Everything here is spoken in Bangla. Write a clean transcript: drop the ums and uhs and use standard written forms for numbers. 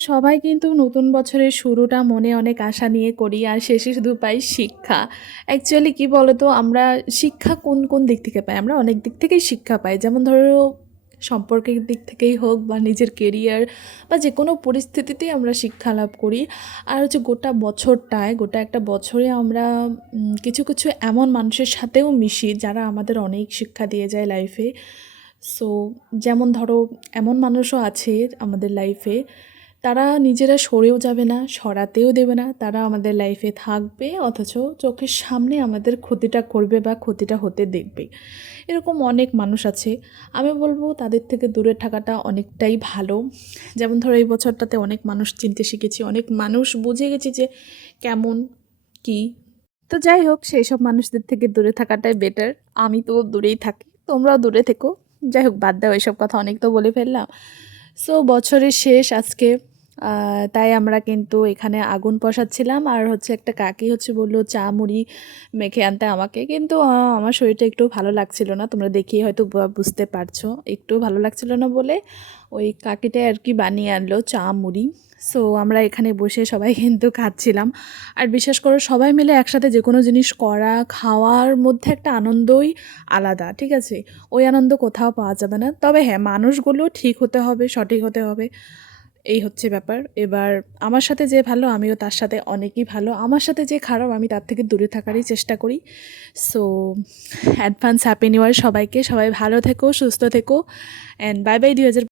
সবাই কিন্তু নতুন বছরের শুরুটা মনে অনেক আশা নিয়ে করি আর শেষে শুধু পাই শিক্ষা। অ্যাকচুয়ালি কি বলতো আমরা শিক্ষা কোন দিক থেকে পাই? আমরা অনেক দিক থেকেই শিক্ষা পাই। যেমন ধরো সম্পর্কের দিক থেকেই হোক বা নিজের কেরিয়ার বা যেকোনো পরিস্থিতিতেই আমরা শিক্ষা লাভ করি। আর হচ্ছে গোটা একটা বছরে আমরা কিছু এমন মানুষের সাথেও মিশি যারা আমাদের অনেক শিক্ষা দিয়ে যায় লাইফে। সো যেমন ধরো এমন মানুষও আছে আমাদের লাইফে, তারা নিজেরা সরেও যাবে না, সরাতেও দেবে না। তারা আমাদের লাইফে থাকবে অথচ চোখের সামনে আমাদের ক্ষতিটা করবে বা ক্ষতিটা হতে দেখবে। এরকম অনেক মানুষ আছে। আমি বলব তাদের থেকে দূরে থাকাটা অনেকটাই ভালো। যেমন ধরো এই বছরটাতে অনেক মানুষ চিনতে শিখেছি, অনেক মানুষ বুঝে গেছি যে কেমন কী। তো যাই হোক সেই সব মানুষদের থেকে দূরে থাকাটাই বেটার। আমি তো দূরেই থাকি, তোমরাও দূরে থেকো। যাই হোক বাদ দাও এসব কথা, অনেক তো বলে ফেললাম। সো বছরের শেষ আজকে, তাই আমরা কিন্তু এখানে আগুন পোষাচ্ছিলাম আর হচ্ছে একটা কাকি হচ্ছে বললো চা মুড়ি মেখে আনতে আমাকে, কিন্তু আমার শরীরটা একটু ভালো লাগছিল না, তোমরা দেখেই হয়তো বুঝতে পারছো একটু ভালো লাগছিল না বলে ওই কাকিটাই আর কি বানিয়ে আনলো চা মুড়ি। সো আমরা এখানে বসে সবাই কিন্তু খাচ্ছিলাম। আর বিশ্বাস করো সবাই মিলে একসাথে যে কোনো জিনিস করা খাওয়ার মধ্যে একটা আনন্দই আলাদা, ঠিক আছে? ওই আনন্দ কোথাও পাওয়া যাবে না। তবে হ্যাঁ, মানুষগুলো ঠিক হতে হবে, সঠিক হতে হবে, এই হচ্ছে ব্যাপার। এবার আমার সাথে যে ভালো আমিও তার সাথে অনেকই ভালো, আমার সাথে যে খারাপ আমি তার থেকে দূরে থাকারই চেষ্টা করি। So advance happy new year সবাইকে, সবাই ভালো থেকো, সুস্থ থেকো, অ্যান্ড বাই বাই 2025।